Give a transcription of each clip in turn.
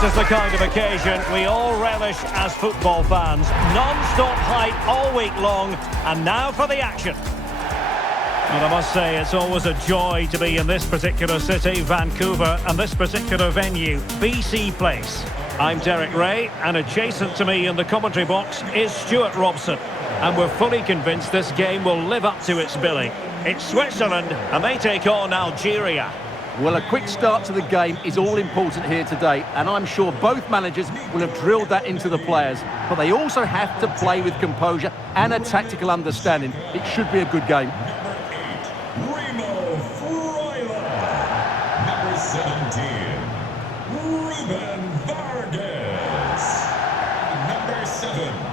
This is the kind of occasion we all relish as football fans. Non-stop hype all week long, and now for the action. And I must say, it's always a joy to be in this particular city, Vancouver, and this particular venue, BC Place. I'm Derek Ray, and adjacent to me in the commentary box is Stuart Robson. And we're fully convinced this game will live up to its billing. It's Switzerland, and they take on Algeria. Well, a quick start to the game is all important here today, and I'm sure both managers will have drilled that into the players. But they also have to play with composure and a tactical understanding. It should be a good game. Number 17, Ruben Vargas. Number 7,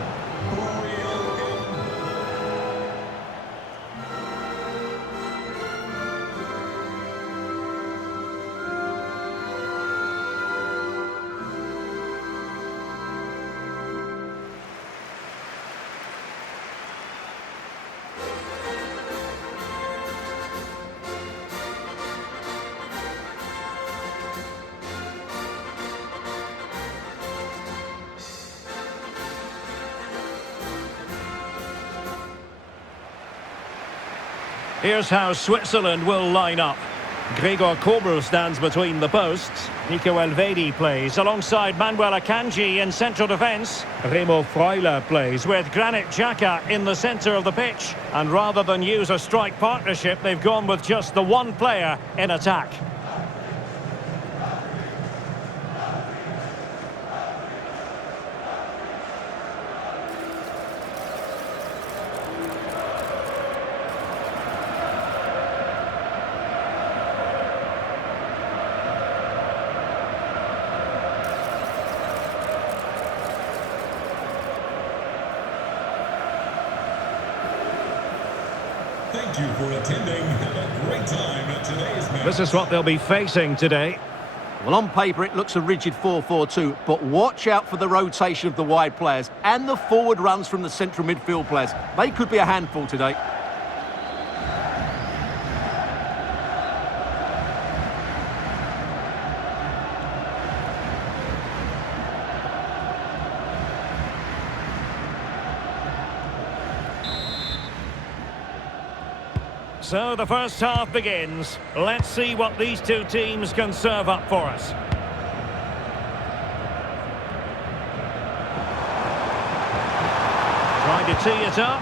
Here's how Switzerland will line up. Gregor Kobel stands between the posts. Nico Elvedi plays alongside Manuel Akanji in central defence. Remo Freuler plays with Granit Xhaka in the centre of the pitch. And rather than use a strike partnership, they've gone with just the one player in attack. thank you for attending. Have a great time at today's match. This is what they'll be facing today. Well, on paper, it looks a rigid 4-4-2, but watch out for the rotation of the wide players and the forward runs from the central midfield players. They could be a handful today. So the first half begins. Let's see what these two teams can serve up for us. Trying to tee it up.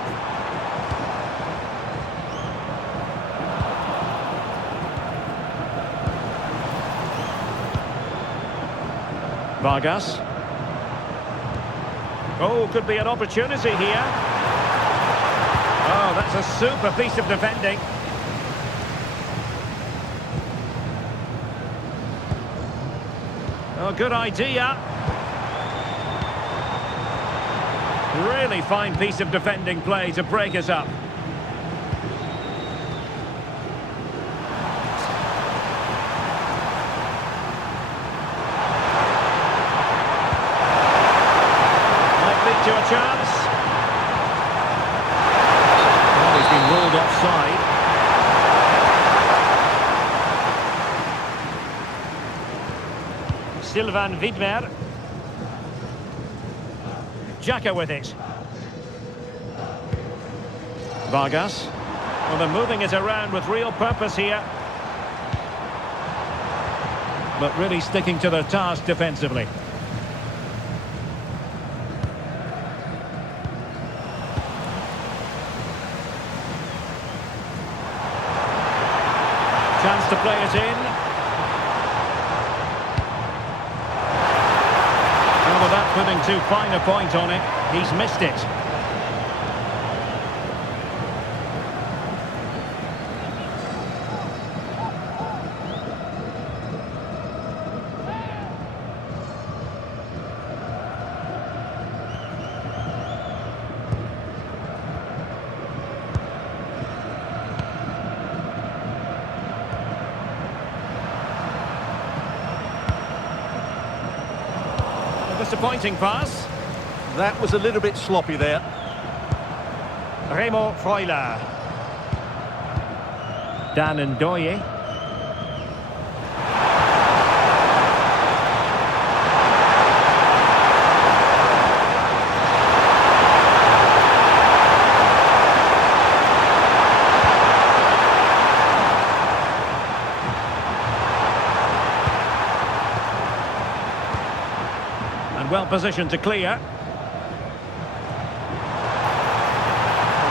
Vargas. Oh, could be an opportunity here. Oh, that's a super piece of defending. Oh, good idea. Really fine piece of defending play to break us up. Might lead to a chance. Oh, he's been ruled offside. Sylvain Widmer. Xhaka with it. Vargas. Well, they're moving it around with real purpose here. But really sticking to their task defensively. Chance to play it in. Without putting too fine a point on it, he's missed it. Disappointing pass. That was a little bit sloppy there. Remo Freuler. Dan Ndoye. And well positioned to clear.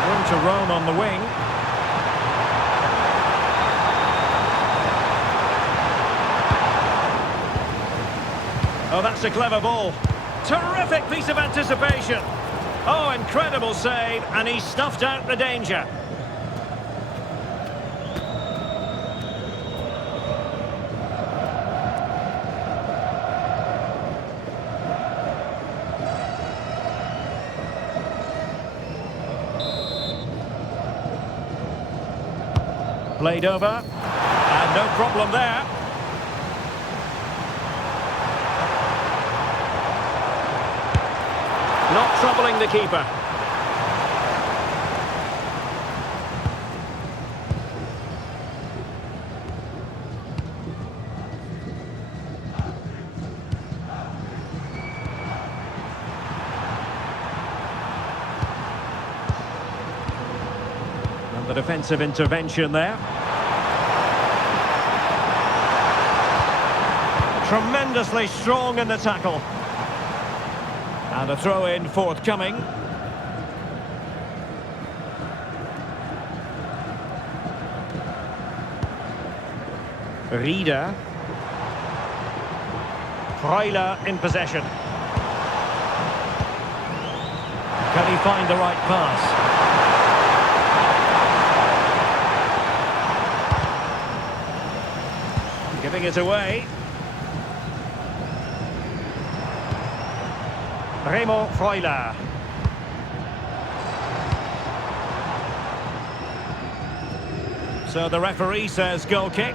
Room to roam on the wing. Oh, that's a clever ball. Terrific piece of anticipation. Oh, incredible save, and he snuffed out the danger. Played over, and no problem there. Not troubling the keeper. And the defensive intervention there. Tremendously strong in the tackle. And a throw-in forthcoming. Rieder. Freuler in possession. Can he find the right pass? Giving it away. Remo Freuler. So the referee says goal kick.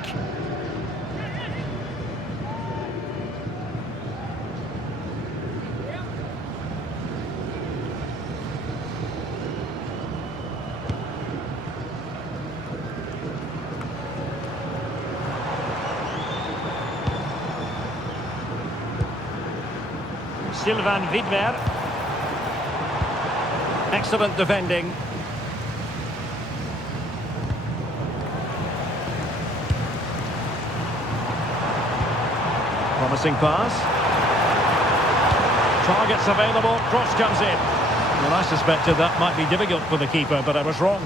Sylvain Widmer. Excellent defending. Promising pass. Targets available, cross comes in. Well, I suspected that might be difficult for the keeper, but I was wrong.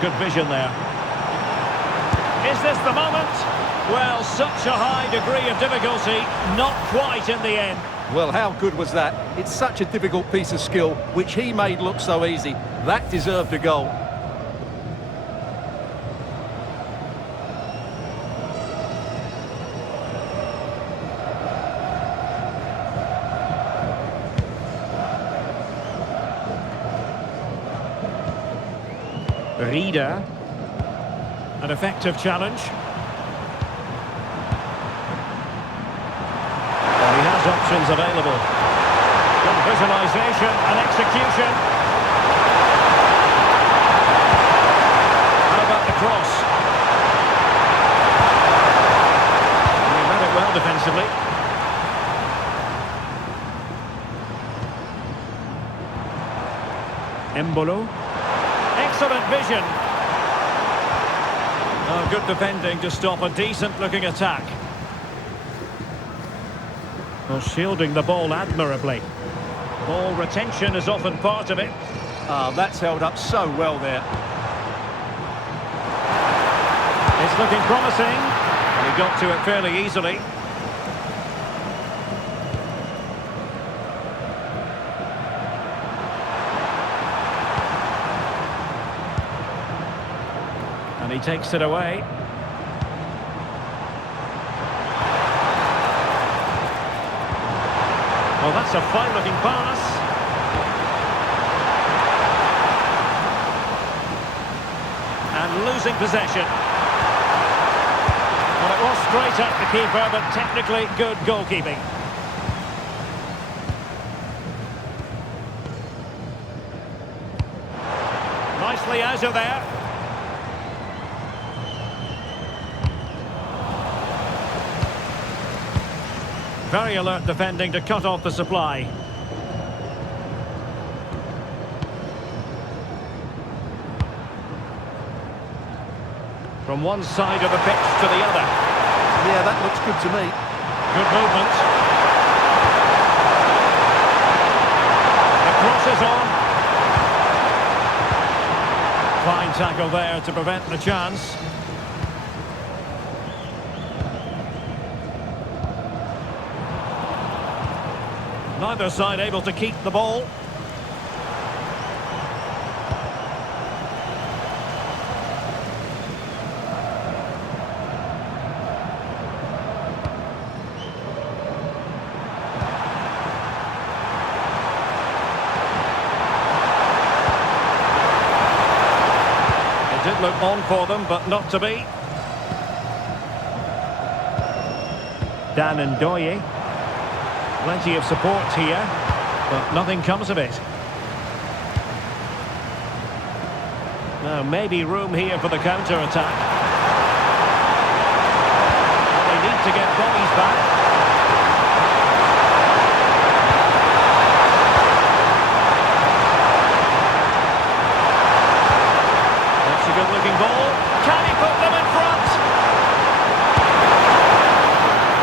Good vision there. Is this the moment? Well, such a high degree of difficulty, not quite in the end. Well, how good was that? It's such a difficult piece of skill, which he made look so easy. That deserved a goal. Rieder. An effective challenge. Well, he has options available. Good visualisation and execution. How about the cross? And he read it well defensively. Embolo. Excellent vision. Oh, good defending to stop a decent-looking attack. Well, shielding the ball admirably. Ball retention is often part of it. That's held up so well there. It's looking promising. And he got to it fairly easily. And he takes it away. Well, that's a fine-looking pass. And losing possession. Well, it was straight at the keeper, but technically good goalkeeping. Nicely out of there. Very alert defending to cut off the supply. From one side of the pitch to the other. Yeah, that looks good to me. Good movement. The cross is on. Fine tackle there to prevent the chance. Neither side able to keep the ball. It did look on for them, but not to be. Dan and Doye. Plenty of support here, but nothing comes of it. Now, maybe room here for the counter-attack. They need to get bodies back. That's a good-looking ball. Can he put them in front?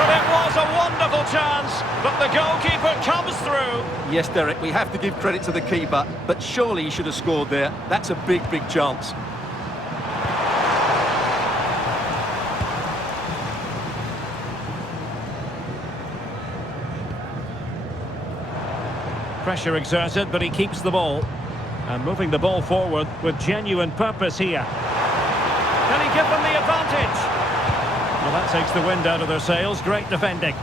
But it was a wonderful chance. But the goalkeeper comes through. Yes, Derek, we have to give credit to the keeper, but surely he should have scored there. That's a big, big chance. Pressure exerted, but he keeps the ball. And moving the ball forward with genuine purpose here. Can he give them the advantage? Well, that takes the wind out of their sails. Great defending.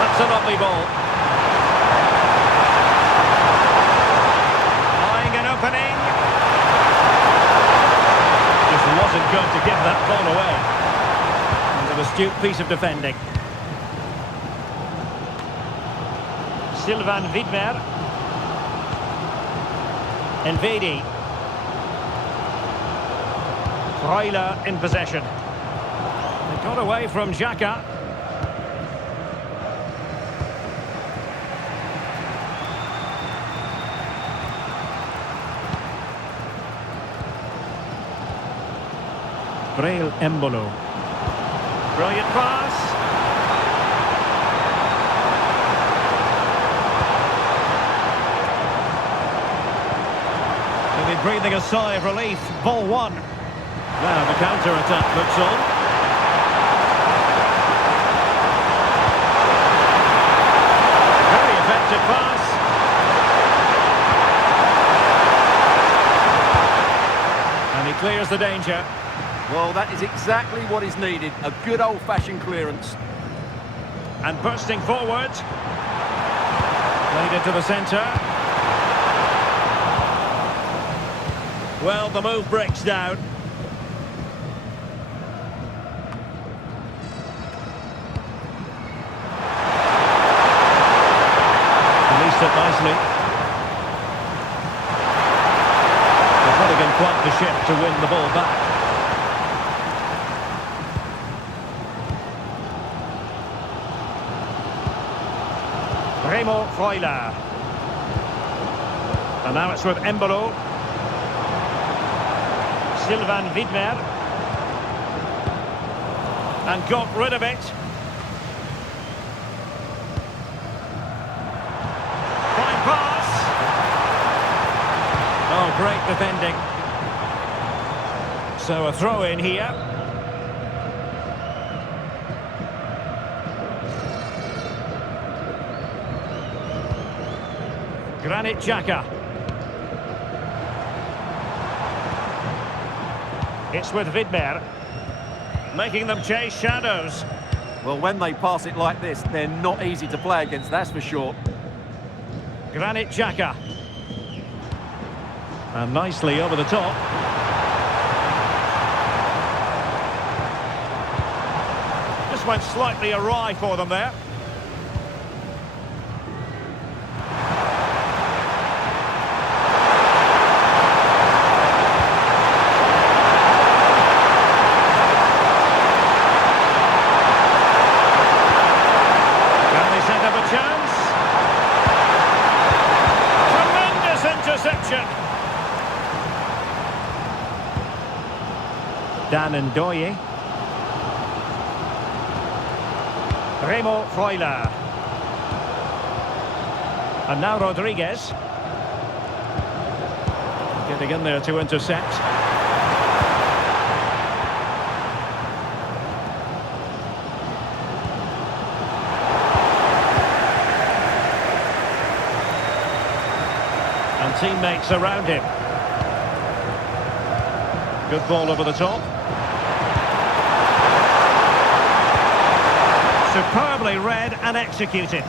That's a lovely ball. Flying an opening. Just wasn't going to give that ball away. And an astute piece of defending. Sylvain Widmer. Envedi. Freuler in possession. They got away from Xhaka. Breel Embolo. Brilliant pass. They'll be breathing a sigh of relief. Ball one. Now the counter-attack looks on. Very effective pass. And he clears the danger. Well, that is exactly what is needed. A good old-fashioned clearance. And bursting forward. Played it to the centre. Well, the move breaks down. Released it nicely. They're putting in quite the shift to win the ball back. Remo Freuler. And now it's with Embolo. Sylvain Widmer. And got rid of it. Fine pass. Oh, great defending. So a throw in here. Granit Xhaka. It's with Widmer. Making them chase shadows. Well, when they pass it like this, they're not easy to play against, that's for sure. Granit Xhaka. And nicely over the top. Just went slightly awry for them there. Dan Ndoye. Remo Freuler. And now Rodriguez. Getting in there to intercept. And teammates around him. Good ball over the top. Superbly read and executed.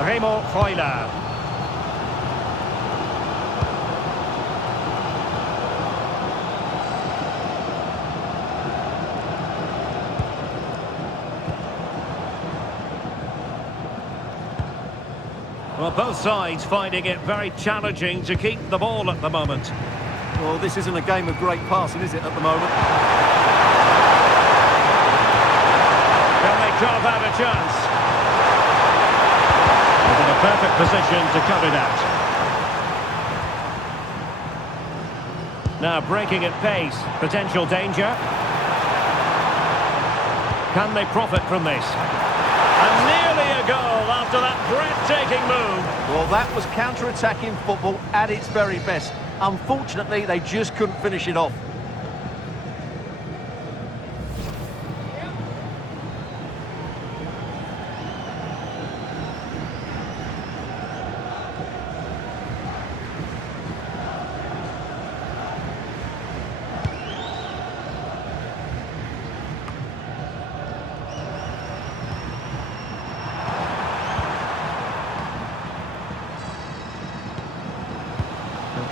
Remo Freuler. Well, both sides finding it very challenging to keep the ball at the moment. Well, this isn't a game of great passing, is it, at the moment? Can they carve out a chance? In a perfect position to cut it out. Now breaking at pace, potential danger. Can they profit from this? And nearly a goal after that breathtaking move. Well, that was counter-attacking football at its very best. Unfortunately, they just couldn't finish it off.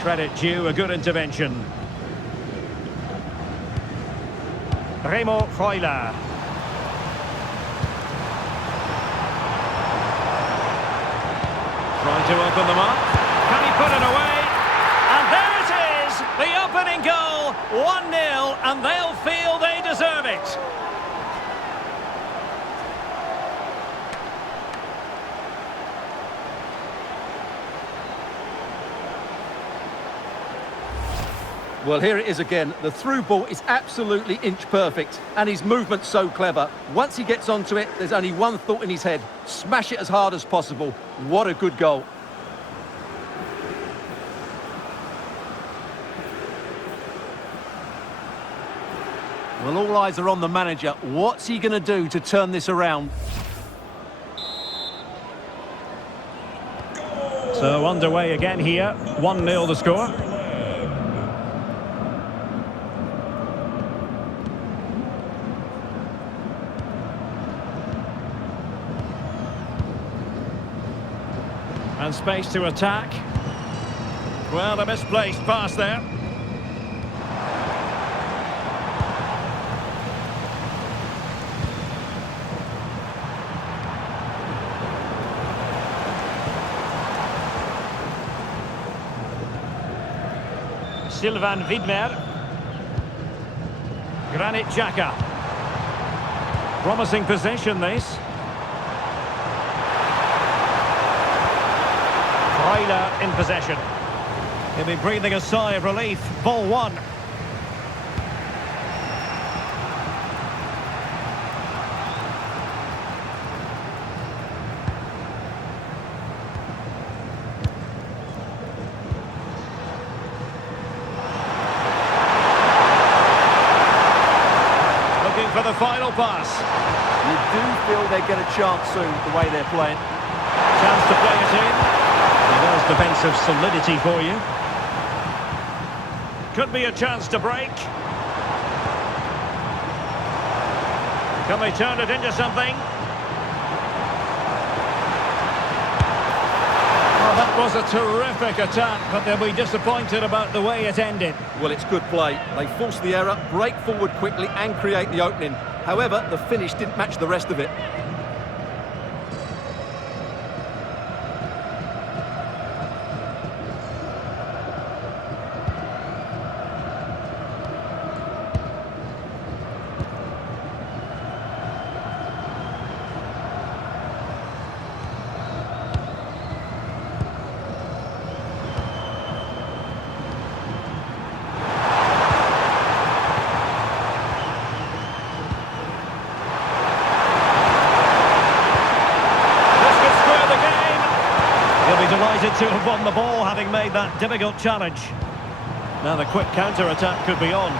Credit due, a good intervention. Remo Freuler. Trying to open them up. Can he put it away? And there it is! The opening goal, 1-0, and they'll feel they deserve it. Well, here it is again. The through ball is absolutely inch perfect, and his movement's so clever. Once he gets onto it, there's only one thought in his head: smash it as hard as possible. What a good goal. Well, all eyes are on the manager. What's he going to do to turn this around? So underway again here, 1-0 the score. And space to attack. Well, a misplaced pass there. Sylvain Widmer. Granit Xhaka. Promising possession this. Freuler in possession. He'll be breathing a sigh of relief. Ball one. Looking for the final pass. You do feel they get a chance soon, the way they're playing. Chance to play it in. There's defensive solidity for you. Could be a chance to break. Can they turn it into something? Well, that was a terrific attack, but they'll be disappointed about the way it ended. Well, it's good play. They force the error, break forward quickly and create the opening. However, the finish didn't match the rest of it. delighted to have won the ball, having made that difficult challenge. Now the quick counter-attack could be on.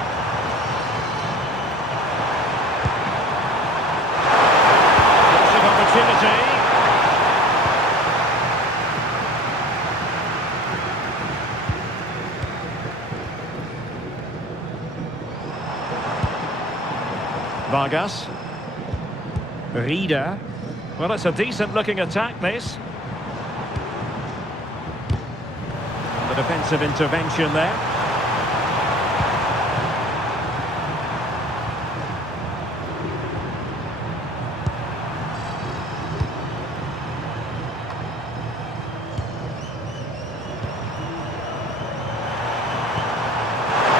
Lots of opportunity. Vargas. Rieder. Well, it's a decent-looking attack, this. The defensive intervention there.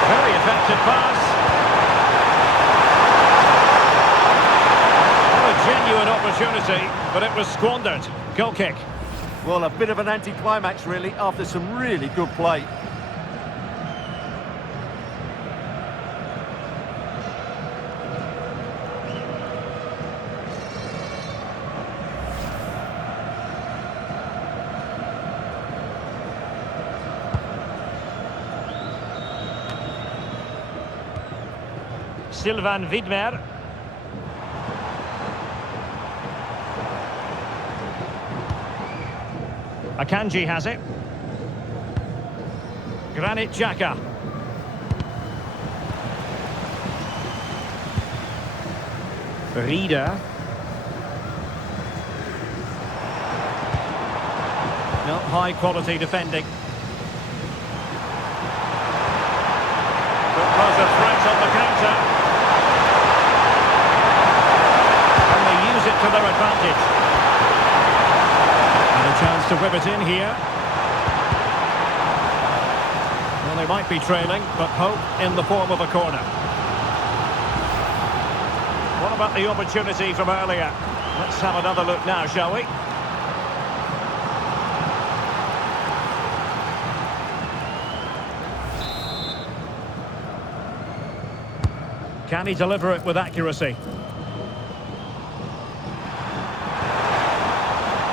Very effective pass. Genuine opportunity, but it was squandered. Goal kick. Well, a bit of an anticlimax, really, after some really good play. Sylvain Widmer. Akanji has it. Granit Xhaka. Rieder. No, high quality defending. But was a threat on the counter. And they use it to their advantage. Chance to whip it in here. Well, they might be trailing, but hope in the form of a corner. What about the opportunity from earlier? Let's have another look now, shall we? Can he deliver it with accuracy?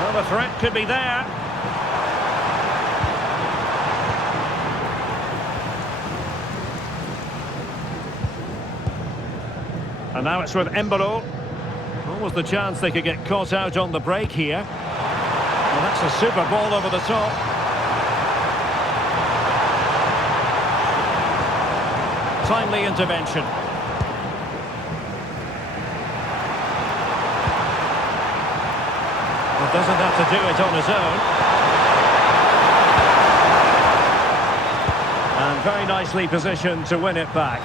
The threat could be there. And now it's with Embolo. What was the chance they could get caught out on the break here? Well, that's a super ball over the top. Timely intervention. Doesn't have to do it on his own. And very nicely positioned to win it back.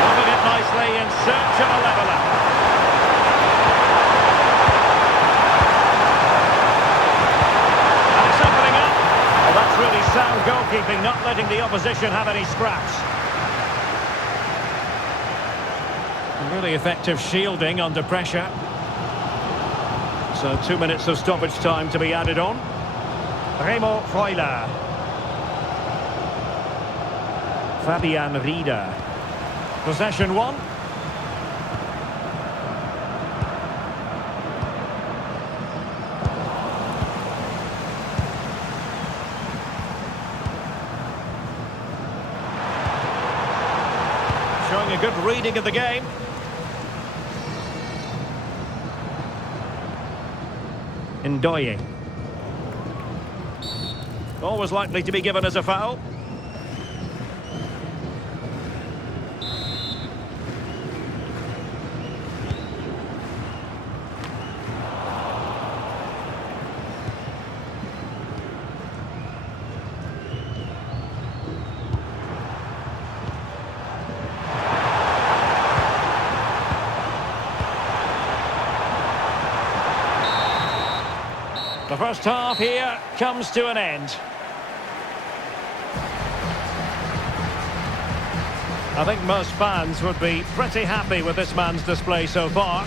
Moving it nicely in search of a leveller. And it's opening up. Well, that's really sound goalkeeping, not letting the opposition have any scraps. Really effective shielding under pressure. So 2 minutes of stoppage time to be added on. Remo Freuler. Fabian Rieder. Possession one. Showing a good reading of the game. Ndoye. Always likely to be given as a foul. The first half here comes to an end. I think most fans would be pretty happy with this man's display so far.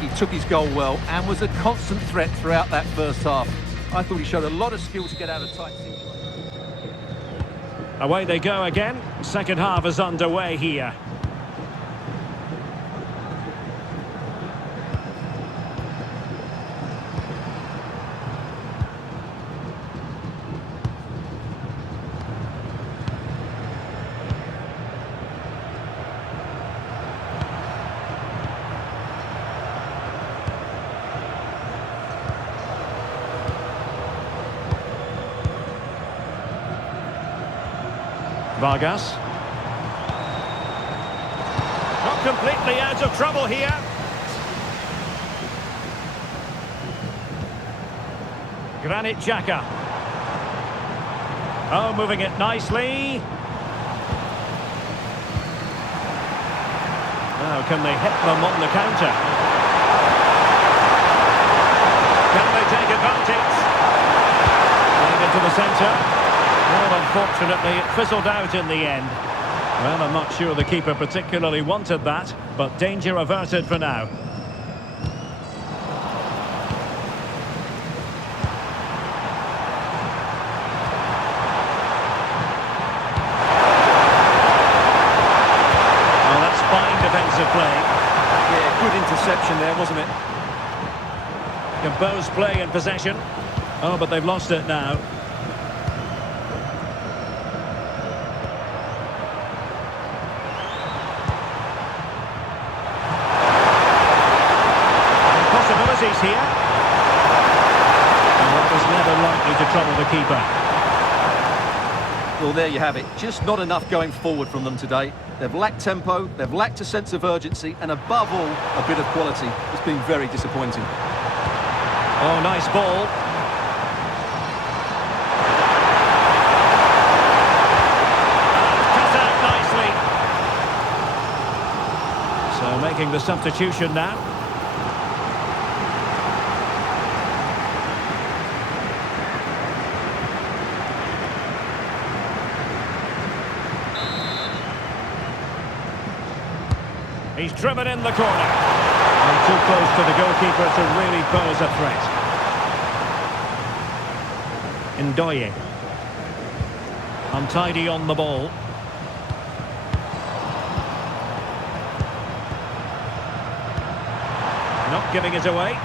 He took his goal well and was a constant threat throughout that first half. I thought he showed a lot of skill to get out of tight situations. Away they go again. Second half is underway here. Vargas. Not completely out of trouble here. Granit Xhaka. Oh, moving it nicely. Now, can they hit them on the counter? Can they take advantage? Playing into the centre. Well, unfortunately, it fizzled out in the end. Well, I'm not sure the keeper particularly wanted that, but danger averted for now. Defensive play. Yeah, good interception there, wasn't it? Composed play in possession. Oh, but they've lost it now. And possibilities here. And that was never likely to trouble the keeper. Well, there you have it. Just not enough going forward from them today. They've lacked tempo, they've lacked a sense of urgency, and above all, a bit of quality. It's been very disappointing. Oh, nice ball. Cut out nicely. So making the substitution now. He's driven in the corner. And too close to the goalkeeper to really pose a threat. Ndoye. Untidy on the ball. Not giving it away.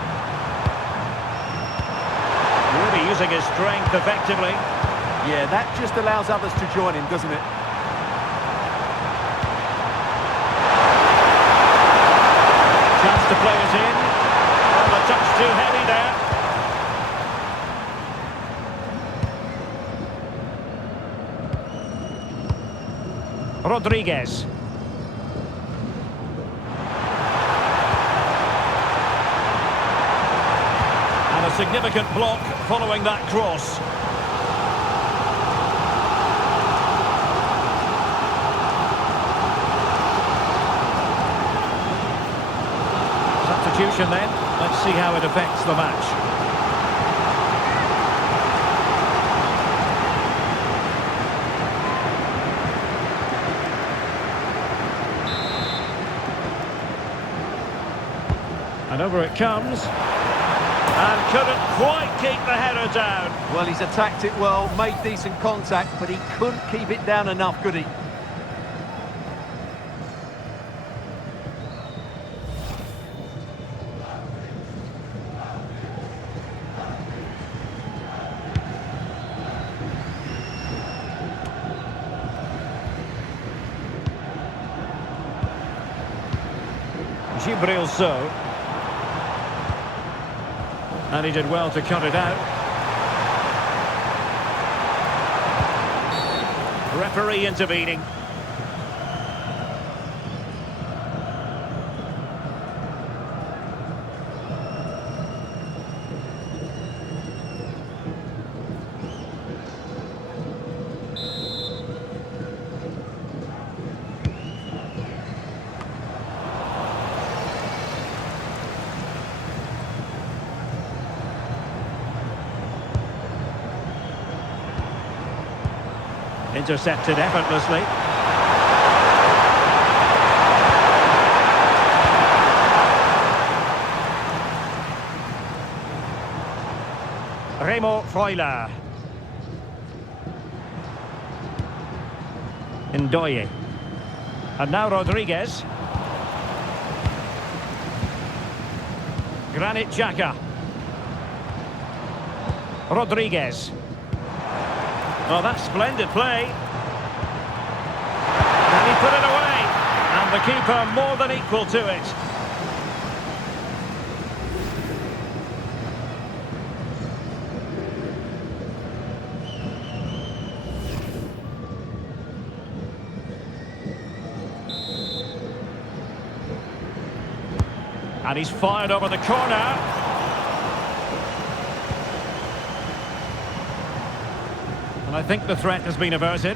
Really using his strength effectively. Yeah, that just allows others to join him, doesn't it? Chance to play it in. Oh, a touch too heavy there. Rodriguez. And a significant block following that cross. Substitution then. Let's see how it affects the match. And over it comes. And couldn't quite keep the header down. Well, he's attacked it well, made decent contact, but he couldn't keep it down enough, could he? Gibril So. And he did well to cut it out. Referee intervening. Intercepted effortlessly. Remo Freuler. Ndoye. And now Rodriguez. Granit Xhaka. Rodriguez. Oh, that's splendid play. And he put it away. And the keeper more than equal to it. And he's fired over the corner. And I think the threat has been averted.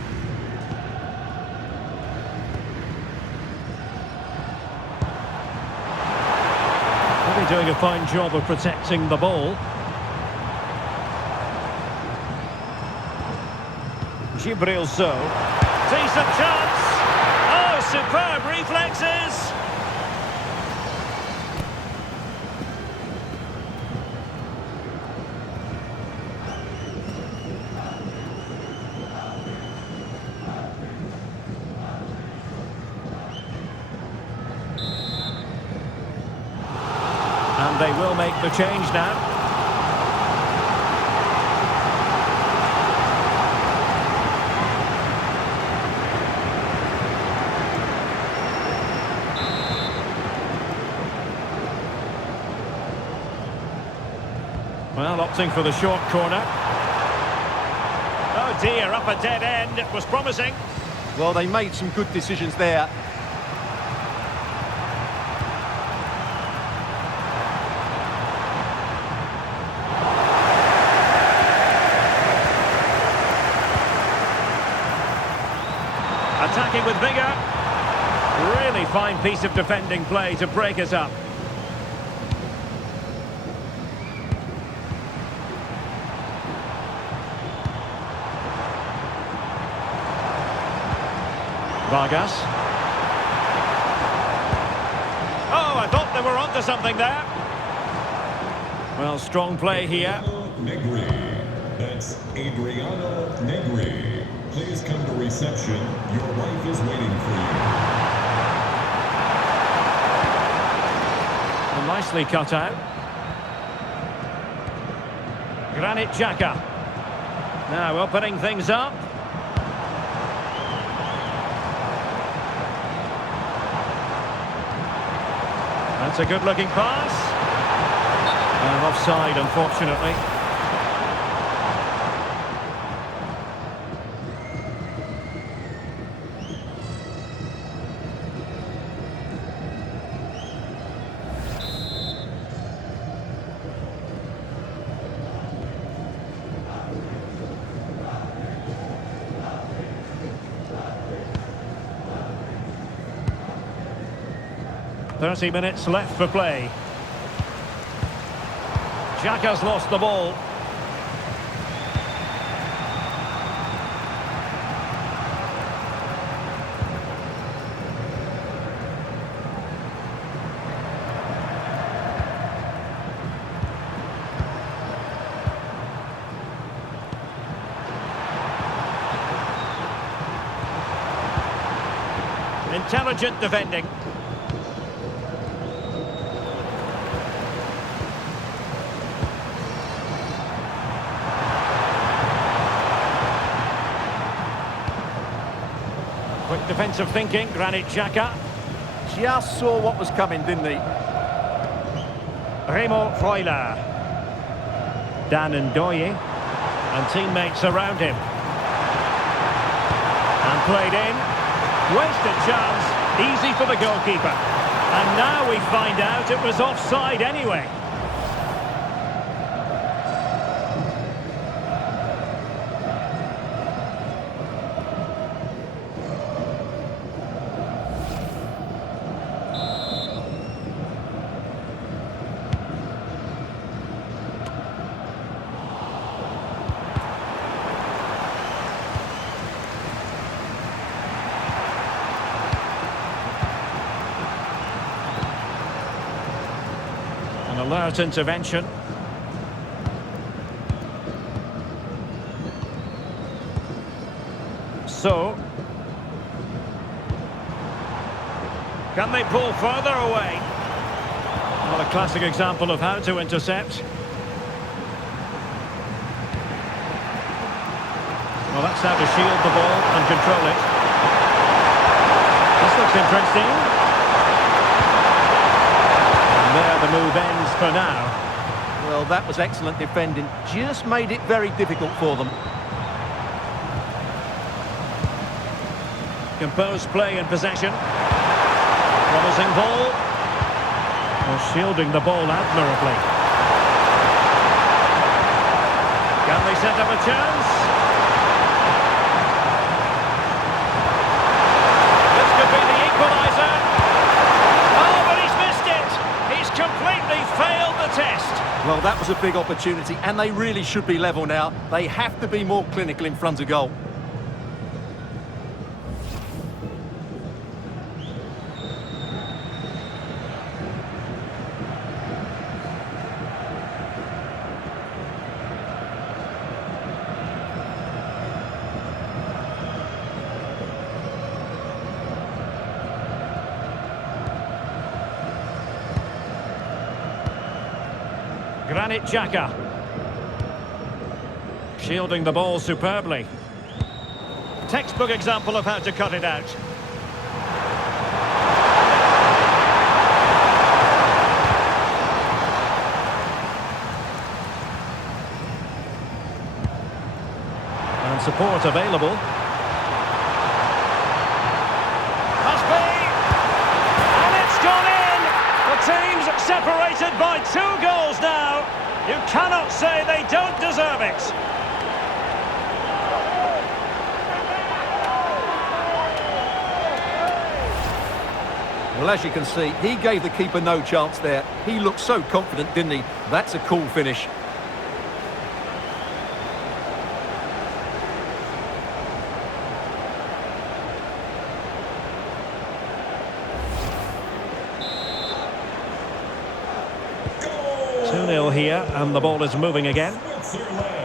Really doing a fine job of protecting the ball. Gibril So. Decent chance. Oh, superb reflexes. And they will make the change now. Well, opting for the short corner. Oh dear, up a dead end. It was promising. Well, they made some good decisions there. Attacking with vigour. Really fine piece of defending play to break us up. Vargas. Oh, I thought they were onto something there. Well, strong play here. Negri. That's Adriano Negri. Please come to reception. Your wife is waiting for you. Well, nicely cut out. Granit Xhaka. Now opening things up. That's a good-looking pass. And offside, unfortunately. .30 minutes left for play. Xhaka's lost the ball. Intelligent defending. Quick defensive thinking, Granit Xhaka. Just saw what was coming, didn't he? Remo Freuler. Dan Ndoye. And teammates around him. And played in. Wasted chance. Easy for the goalkeeper. And now we find out it was offside anyway. An alert intervention. So, can they pull further away? Well, a classic example of how to intercept. Well, that's how to shield the ball and control it. This looks interesting. There the move ends for now. Well, that was excellent defending. Just made it very difficult for them. Composed play and possession. Promising ball. Well, shielding the ball admirably. Can they set up a chance? This could be the equaliser. Oh, but he's missed it. He's completely failed the test. Well, that was a big opportunity, and they really should be level now. They have to be more clinical in front of goal. Granit Xhaka. Shielding the ball superbly. Textbook example of how to cut it out. And support available. Must be! And it's gone in! The team's separated by 2 goals now. You cannot say they don't deserve it. Well, as you can see, he gave the keeper no chance there. He looked so confident, didn't he? That's a cool finish. Goal! 2-0 here, and the ball is moving again. Switzerland.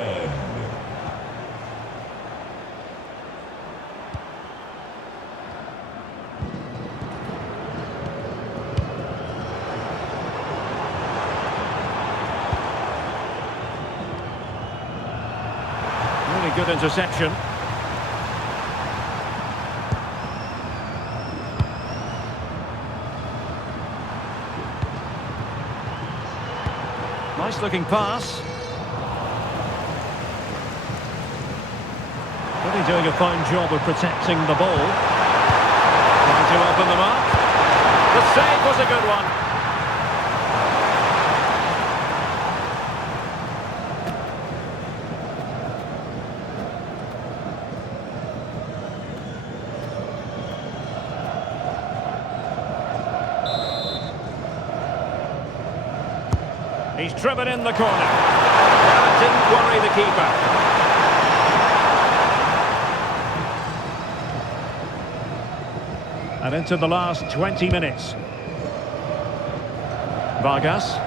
Really good interception. Nice looking pass. Really doing a fine job of protecting the ball. Trying to open the mark. The save was a good one. He's driven in the corner. That didn't worry the keeper. And into the last 20 minutes. Vargas.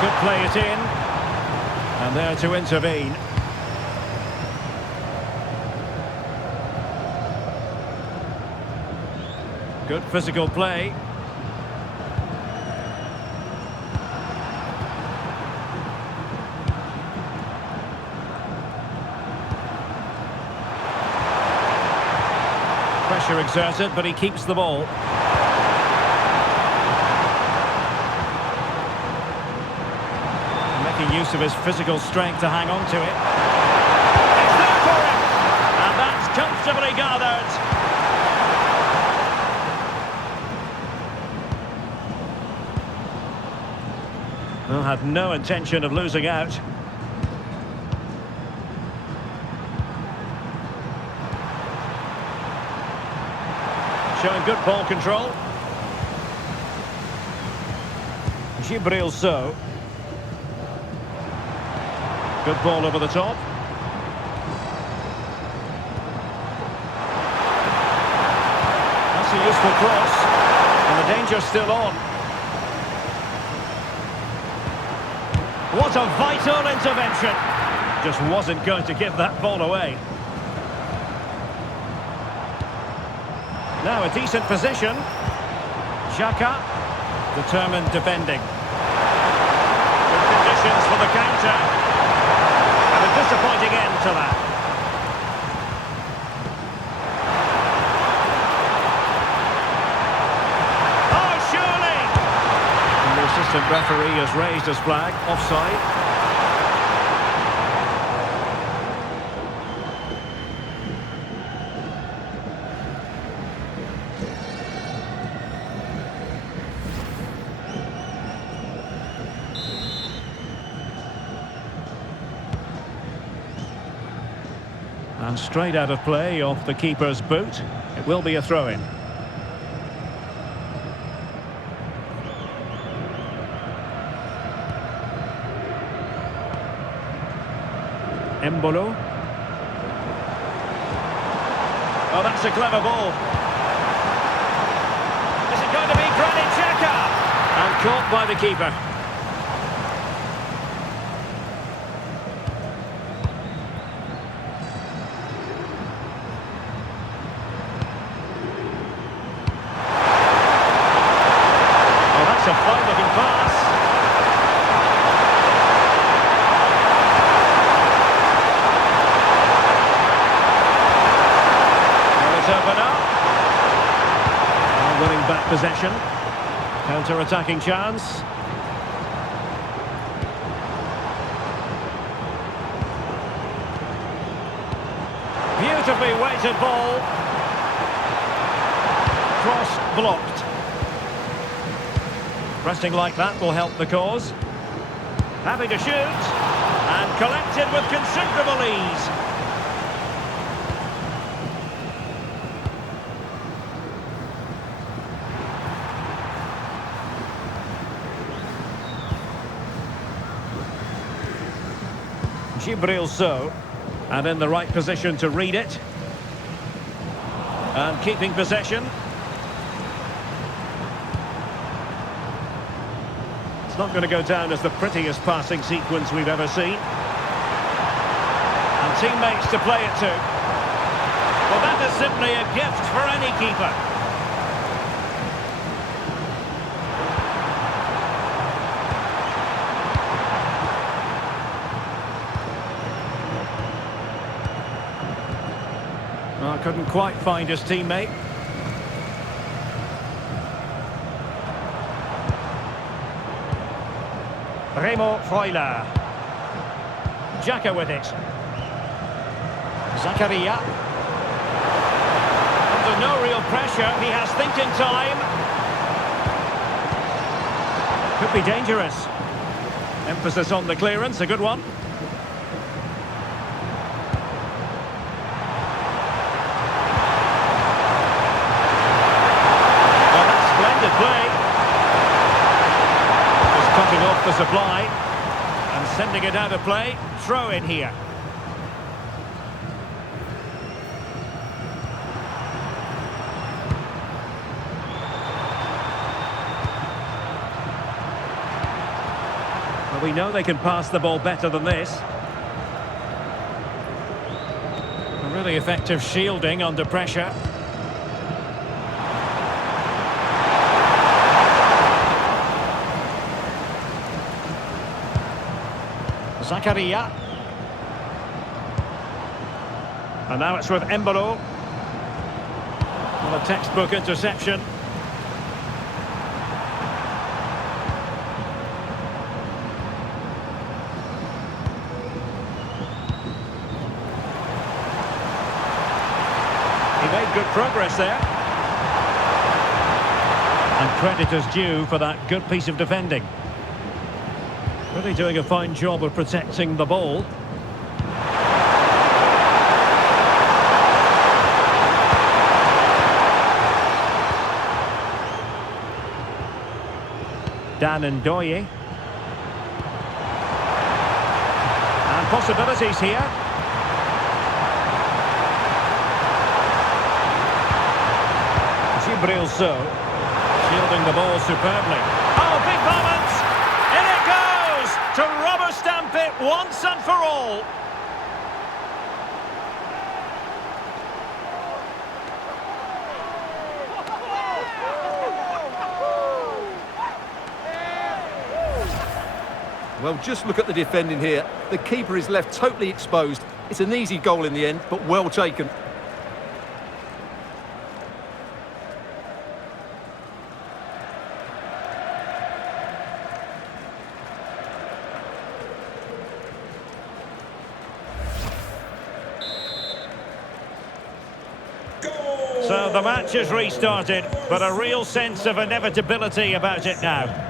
Could play it in. And there to intervene. Good physical play. Pressure exerted, but he keeps the ball. Making use of his physical strength to hang on to it. It's there for him! And that's comfortably gathered. Well, had no intention of losing out. Showing good ball control. Gibril So. Good ball over the top. That's a useful cross. And the danger's still on. What a vital intervention. Just wasn't going to give that ball away. Now a decent position. Xhaka, determined defending. Good conditions for the counter. And a disappointing end to that. Oh, surely! And the assistant referee has raised his flag, offside. And straight out of play off the keeper's boot. It will be a throw-in. Embolo. Oh, that's a clever ball. Is it going to be Granit Xhaka? And caught by the keeper. Oh, that's a fine-looking pass. Open up. Winning back possession. Counter-attacking chance. Beautifully weighted ball. Cross blocked. Resting like that will help the cause. Happy to shoot. And collected with considerable ease. Gibril So, and in the right position to read it, and keeping possession. It's not going to go down as the prettiest passing sequence we've ever seen, and teammates to play it to. Well, that is simply a gift for any keeper. Well, couldn't quite find his teammate. Remo Freuler. Xhaka with it. Zakaria. Under no real pressure, he has thinking time. Could be dangerous. Emphasis on the clearance, a good one. Play. Just cutting off the supply and sending it out of play. Throw in here. Well, we know they can pass the ball better than this. A really effective shielding under pressure. Zakaria. And now it's with Embolo. Well, a textbook interception. He made good progress there. And credit is due for that good piece of defending. Really doing a fine job of protecting the ball. Dan Ndoye. And possibilities here. Gibril So, shielding the ball superbly. Oh, big moment! In it goes! To rubber stamp it once and for all. Well, just look at the defending here. The keeper is left totally exposed. It's an easy goal in the end, but well taken. So the match has restarted, but a real sense of inevitability about it now.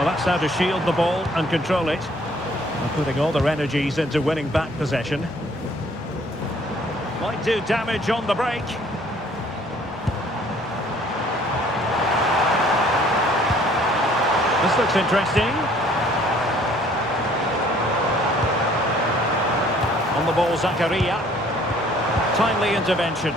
Well, that's how to shield the ball and control it. And putting all their energies into winning back possession. Might do damage on the break. This looks interesting. On the ball, Algeria. Timely intervention.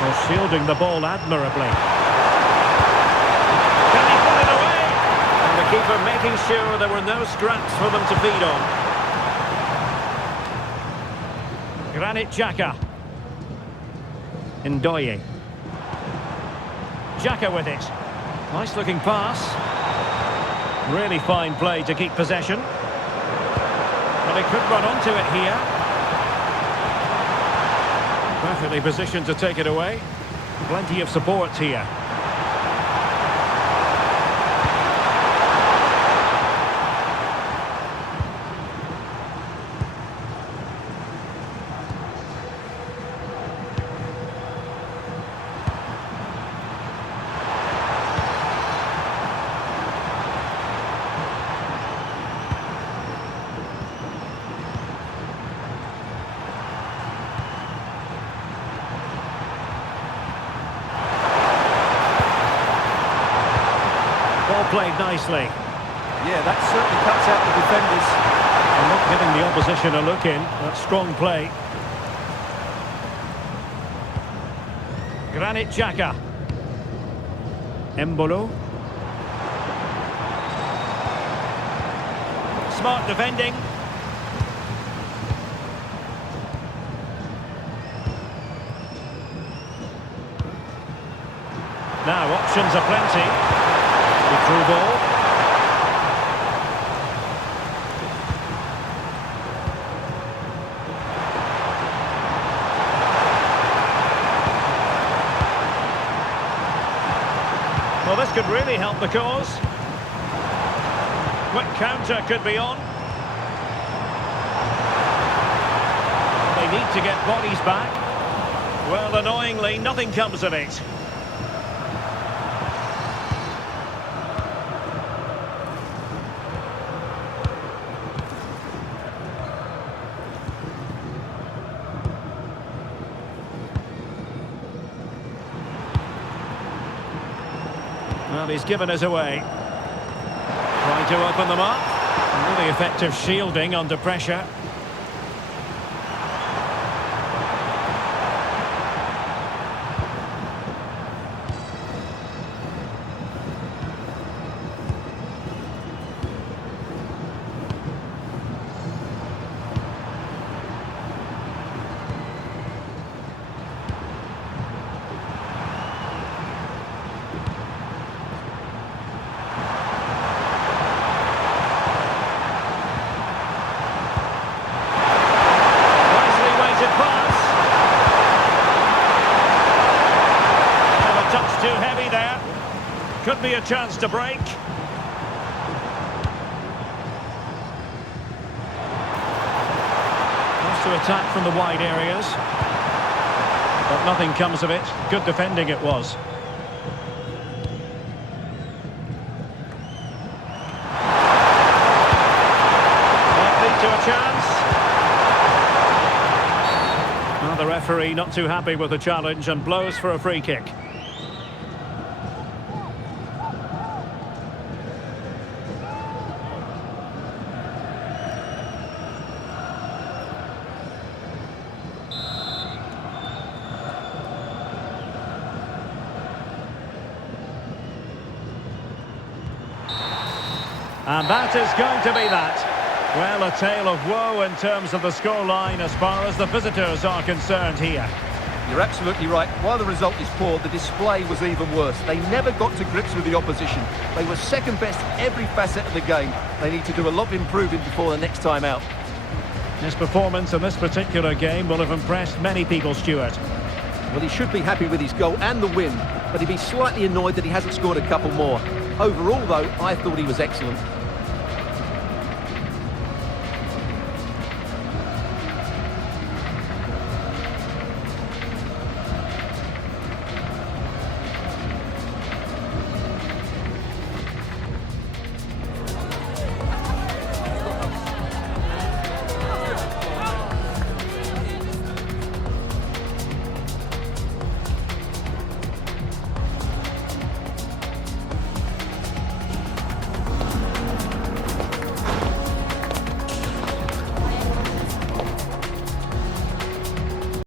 Well, shielding the ball admirably. Can he put it away? And the keeper making sure there were no scraps for them to feed on. Granit Xhaka. Ndoye. Xhaka with it. Nice looking pass. Really fine play to keep possession. Well, he could run onto it here. Perfectly positioned to take it away. Plenty of support here. Played nicely. Yeah, that certainly cuts out the defenders. And not giving the opposition a look in. That's strong play. Granit Xhaka. Embolo. Smart defending. Now options are plenty. The through ball. Well, this could really help the cause. Quick counter could be on. They need to get bodies back. Well, annoyingly, nothing comes of it. Well, he's given us away. Trying to open them up. Really effective shielding under pressure. Too heavy there. Could be a chance to break. Wants to attack from the wide areas. But nothing comes of it. Good defending it was. Might lead to a chance. Well, the referee not too happy with the challenge and blows for a free kick. And that is going to be that. Well, a tale of woe in terms of the scoreline as far as the visitors are concerned here. You're absolutely right. While the result is poor, the display was even worse. They never got to grips with the opposition. They were second best in every facet of the game. They need to do a lot of improving before the next time out. His performance in this particular game will have impressed many people, Stuart. Well, he should be happy with his goal and the win, but he'd be slightly annoyed that he hasn't scored a couple more. Overall, though, I thought he was excellent.